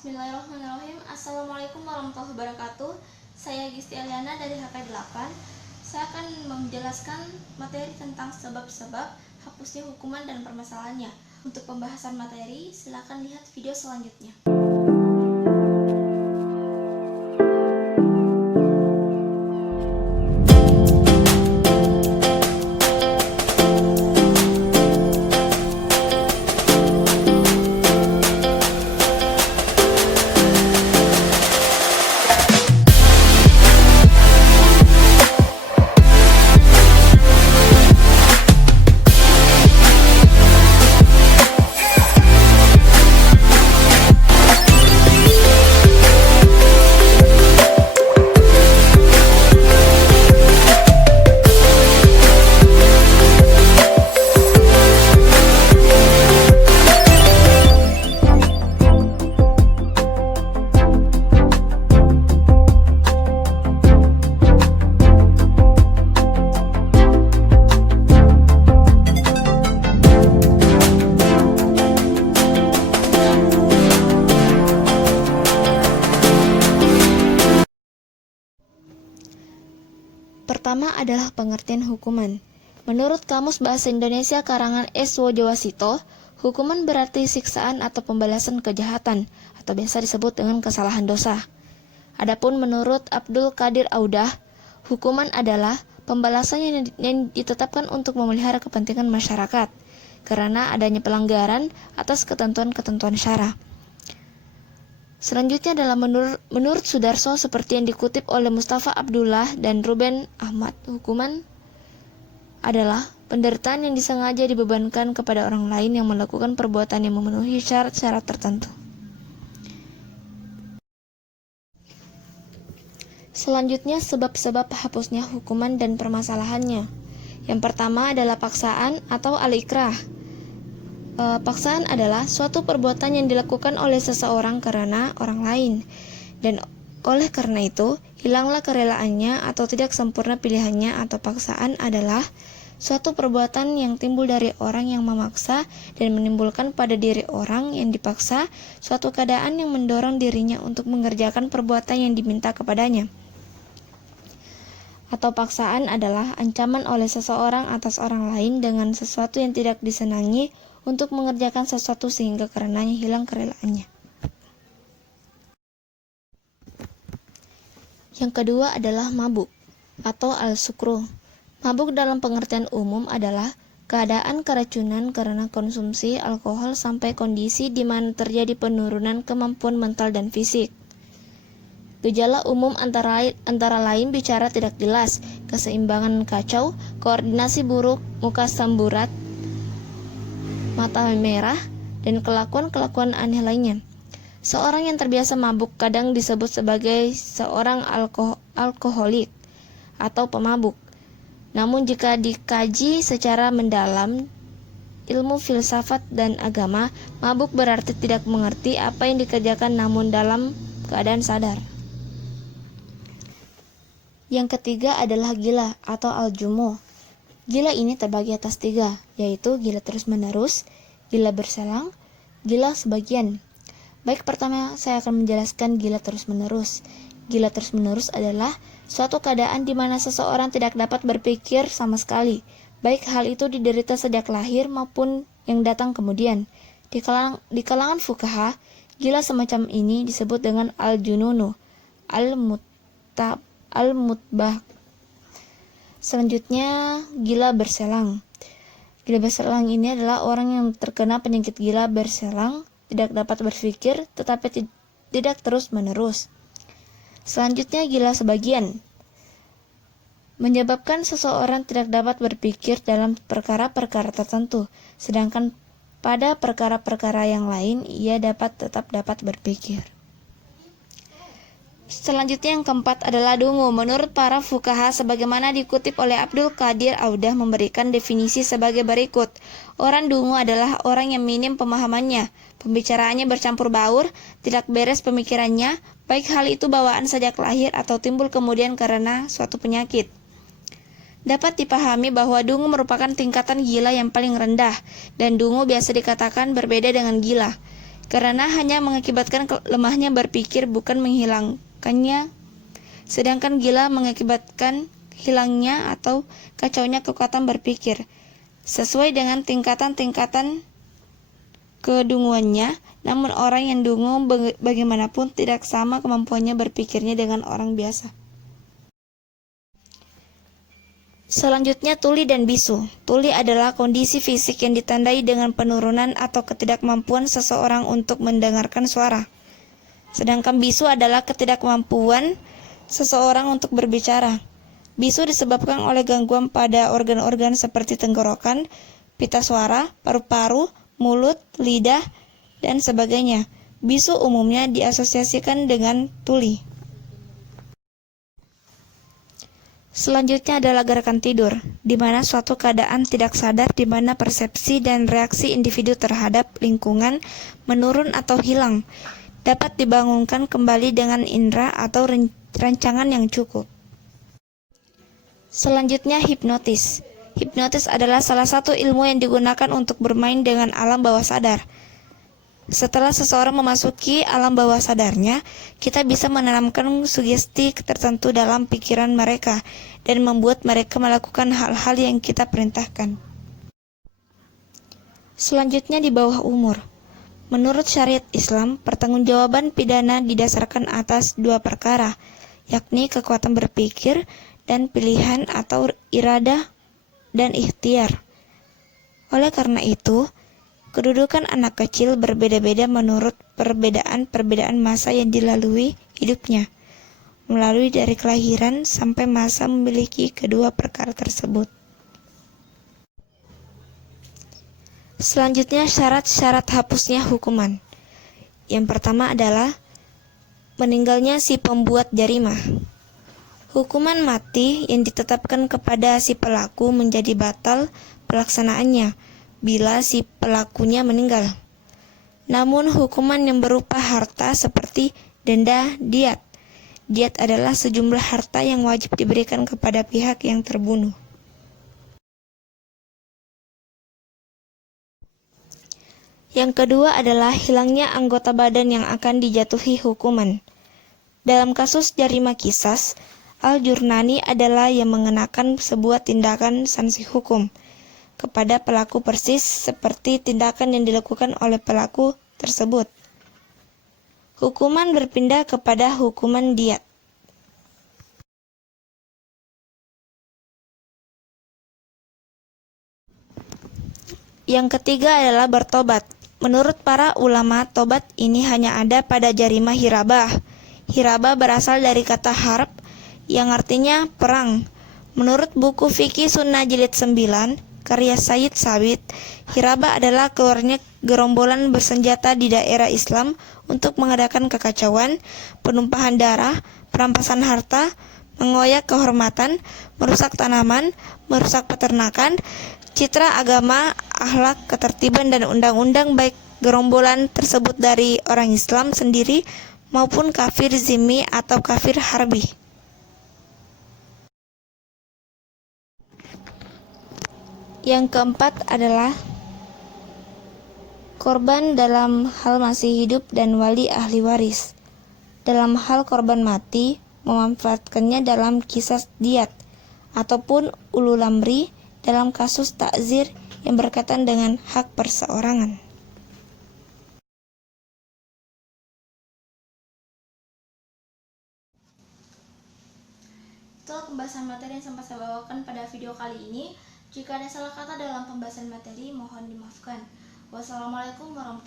Bismillahirrahmanirrahim. Assalamualaikum warahmatullahi wabarakatuh. Saya Gisti Eliana dari HP 8. Saya akan menjelaskan materi tentang sebab-sebab hapusnya hukuman dan permasalahannya. Untuk pembahasan materi, silakan lihat video selanjutnya. Pertama adalah pengertian hukuman. Menurut Kamus Bahasa Indonesia karangan S. Wojowasito, hukuman berarti siksaan atau pembalasan kejahatan, atau biasa disebut dengan kesalahan dosa. Adapun menurut Abdul Qadir Audah, hukuman adalah pembalasan yang ditetapkan untuk memelihara kepentingan masyarakat, karena adanya pelanggaran atas ketentuan-ketentuan syara. Selanjutnya adalah menurut Sudarso seperti yang dikutip oleh Mustafa Abdullah dan Ruben Ahmad, hukuman adalah penderitaan yang disengaja dibebankan kepada orang lain yang melakukan perbuatan yang memenuhi syarat-syarat tertentu. Selanjutnya sebab-sebab hapusnya hukuman dan permasalahannya. Yang pertama adalah paksaan atau al-ikrah. Paksaan adalah suatu perbuatan yang dilakukan oleh seseorang karena orang lain, dan oleh karena itu hilanglah kerelaannya atau tidak sempurna pilihannya. Atau paksaan adalah suatu perbuatan yang timbul dari orang yang memaksa dan menimbulkan pada diri orang yang dipaksa suatu keadaan yang mendorong dirinya untuk mengerjakan perbuatan yang diminta kepadanya. Atau paksaan adalah ancaman oleh seseorang atas orang lain dengan sesuatu yang tidak disenangi untuk mengerjakan sesuatu sehingga karenanya hilang kerelaannya. Yang kedua adalah mabuk atau al-sukru. Mabuk dalam pengertian umum adalah keadaan keracunan karena konsumsi alkohol sampai kondisi di mana terjadi penurunan kemampuan mental dan fisik. Gejala umum antara lain bicara tidak jelas, keseimbangan kacau, koordinasi buruk, muka semburat, mata merah, dan kelakuan-kelakuan aneh lainnya. Seorang yang terbiasa mabuk kadang disebut sebagai seorang alkoholik atau pemabuk. Namun jika dikaji secara mendalam ilmu filsafat dan agama, mabuk berarti tidak mengerti apa yang dikerjakan namun dalam keadaan sadar. Yang ketiga adalah gila atau al-jumu. Gila ini terbagi atas 3, yaitu gila terus-menerus, gila berselang, gila sebagian. Baik, pertama saya akan menjelaskan gila terus-menerus. Gila terus-menerus adalah suatu keadaan di mana seseorang tidak dapat berpikir sama sekali, baik hal itu diderita sejak lahir maupun yang datang kemudian. Di kalangan fuqaha, gila semacam ini disebut dengan al-jununu, al-mutbah. Selanjutnya, gila berselang. Gila berselang ini adalah orang yang terkena penyakit gila berselang, tidak dapat berpikir tetapi tidak terus-menerus. Selanjutnya, gila sebagian. Menyebabkan seseorang tidak dapat berpikir dalam perkara-perkara tertentu, sedangkan pada perkara-perkara yang lain ia tetap dapat berpikir. Selanjutnya yang keempat adalah dungu. Menurut para fuqaha sebagaimana dikutip oleh Abdul Qadir Audah memberikan definisi sebagai berikut. Orang dungu adalah orang yang minim pemahamannya, pembicaraannya bercampur baur, tidak beres pemikirannya, baik hal itu bawaan sejak lahir atau timbul kemudian karena suatu penyakit. Dapat dipahami bahwa dungu merupakan tingkatan gila yang paling rendah, dan dungu biasa dikatakan berbeda dengan gila. karena hanya mengakibatkan lemahnya berpikir, bukan menghilangkannya. Sedangkan gila mengakibatkan hilangnya atau kacaunya kekuatan berpikir. Sesuai dengan tingkatan-tingkatan kedunguannya, namun orang yang dungu bagaimanapun tidak sama kemampuannya berpikirnya dengan orang biasa. Selanjutnya, tuli dan bisu. Tuli adalah kondisi fisik yang ditandai dengan penurunan atau ketidakmampuan seseorang untuk mendengarkan suara. Sedangkan bisu adalah ketidakmampuan seseorang untuk berbicara. Bisu disebabkan oleh gangguan pada organ-organ seperti tenggorokan, pita suara, paru-paru, mulut, lidah, dan sebagainya. Bisu umumnya diasosiasikan dengan tuli. Selanjutnya adalah gerakan tidur, di mana suatu keadaan tidak sadar di mana persepsi dan reaksi individu terhadap lingkungan menurun atau hilang, dapat dibangunkan kembali dengan indera atau rancangan yang cukup. Selanjutnya, hipnotis. Hipnotis adalah salah satu ilmu yang digunakan untuk bermain dengan alam bawah sadar. Setelah seseorang memasuki alam bawah sadarnya, kita bisa menanamkan sugesti tertentu dalam pikiran mereka dan membuat mereka melakukan hal-hal yang kita perintahkan. Selanjutnya, di bawah umur. Menurut syariat Islam, pertanggungjawaban pidana didasarkan atas dua perkara, yakni kekuatan berpikir dan pilihan atau iradah dan ikhtiar. Oleh karena itu, kedudukan anak kecil berbeda-beda menurut perbedaan masa yang dilalui hidupnya, melalui dari kelahiran sampai masa memiliki kedua perkara tersebut. Selanjutnya, syarat-syarat hapusnya hukuman. Yang pertama adalah meninggalnya si pembuat jarimah. Hukuman mati yang ditetapkan kepada si pelaku menjadi batal pelaksanaannya bila si pelakunya meninggal. Namun hukuman yang berupa harta seperti denda, diat. Diat adalah sejumlah harta yang wajib diberikan kepada pihak yang terbunuh. Yang kedua adalah hilangnya anggota badan yang akan dijatuhi hukuman. Dalam kasus jarimah qisas, Al-Jurnani adalah yang mengenakan sebuah tindakan sanksi hukum kepada pelaku persis seperti tindakan yang dilakukan oleh pelaku tersebut. Hukuman berpindah kepada hukuman diat. Yang ketiga adalah bertobat. Menurut para ulama, tobat ini hanya ada pada jarimah hirabah. Hirabah berasal dari kata harb yang artinya perang. Menurut buku Fikih Sunnah Jilid 9, karya Sayyid Sabit, hirabah adalah keluarnya gerombolan bersenjata di daerah Islam untuk mengadakan kekacauan, penumpahan darah, perampasan harta, mengoyak kehormatan, merusak tanaman, merusak peternakan, citra agama, akhlak, ketertiban, dan undang-undang baik gerombolan tersebut dari orang Islam sendiri maupun kafir zimmi atau kafir harbi. Yang keempat adalah korban dalam hal masih hidup dan wali ahli waris. Dalam hal korban mati, memanfaatkannya dalam kisah diat ataupun ulul amri dalam kasus takzir yang berkaitan dengan hak perseorangan. Itulah pembahasan materi yang sempat saya bawakan pada video kali ini. Jika ada salah kata dalam pembahasan materi, mohon dimaafkan. Wassalamualaikum warahmatullahi wabarakatuh.